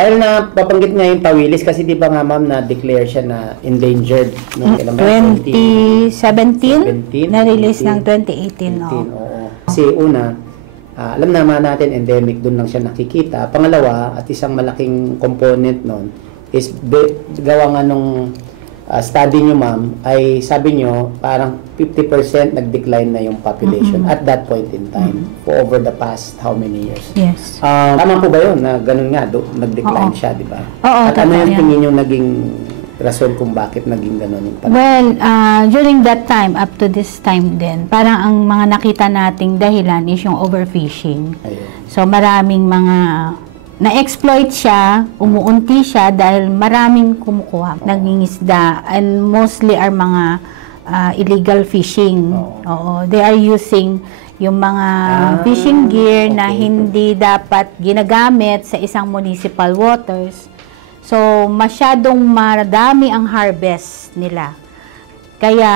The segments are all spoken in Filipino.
Dahil na papanggit nga yung tawilis, kasi di ba nga ma'am na-declare siya na endangered noong 2017, na-release ng 2018. Oo. Kasi una, alam naman natin endemic, doon lang siya nakikita. Pangalawa, at isang malaking component nun is gawa nga nung study nyo ma'am, ay sabi nyo parang 50% nag-decline na yung population at that point in time for over the past how many years? Yes. Tama po ba yun na ganun nga, nag-decline siya, di ba? Oo, at ano yung tingin yung naging rason kung bakit naging ganun yung panahon? Well, during that time, up to this time din, parang ang mga nakita nating dahilan is yung overfishing. Ayun. So maraming mga na-exploit siya, umuunti siya dahil maraming kumukuha, nangingisda, and mostly are mga illegal fishing. Oo. They are using yung mga fishing gear na hindi dapat ginagamit sa isang municipal waters. So, masyadong marami ang harvest nila. Kaya,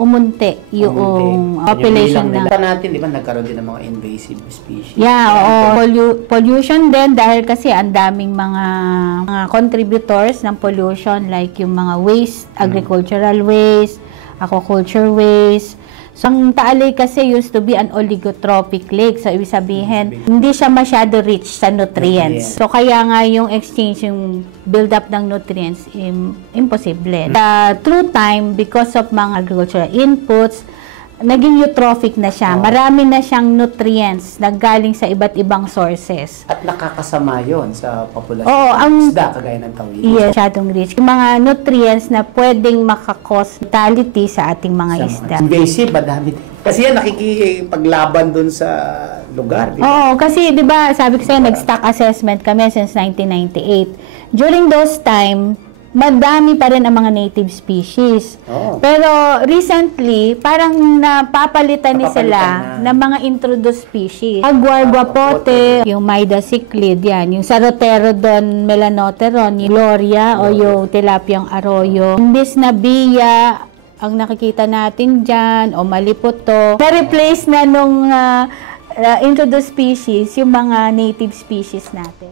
umunti yung population na. Natin, di ba, nagkaroon din ng mga invasive species. Yeah, pollution din dahil kasi ang daming mga contributors ng pollution like yung mga waste, agricultural waste, aquaculture waste. So, ang Taal Lake kasi used to be an oligotrophic lake. So, ibig sabihin, hindi siya masyado rich sa nutrients. So, kaya nga yung exchange, yung build-up ng nutrients, imposible. Through time, because of mga agricultural inputs, naging eutrophic na siya. Marami na siyang nutrients na galing sa iba't ibang sources. At nakakasama yon sa populasyon. Oo, ang isda, kagaya ng tawilis. Yes, masyadong rich. Yung mga nutrients na pwedeng makakos mortality sa ating mga isda. Invasive, madami din. Kasi yan, nakikipaglaban dun sa lugar. Diba? Oo, kasi di ba sabi ko sa'yo, nag-stock assessment kami since 1998. During those time, madami pa rin ang mga native species. Pero recently, parang napapalitan ni sila ng mga introduced species. Agwar guapote, yung Maida cichlid, yan. Yung Saroterodon melanoteron, yung Gloria o yung Tilapiang arroyo. Imbis na biya, ang nakikita natin dyan, o maliputo, na-replace na nung introduced species, yung mga native species natin.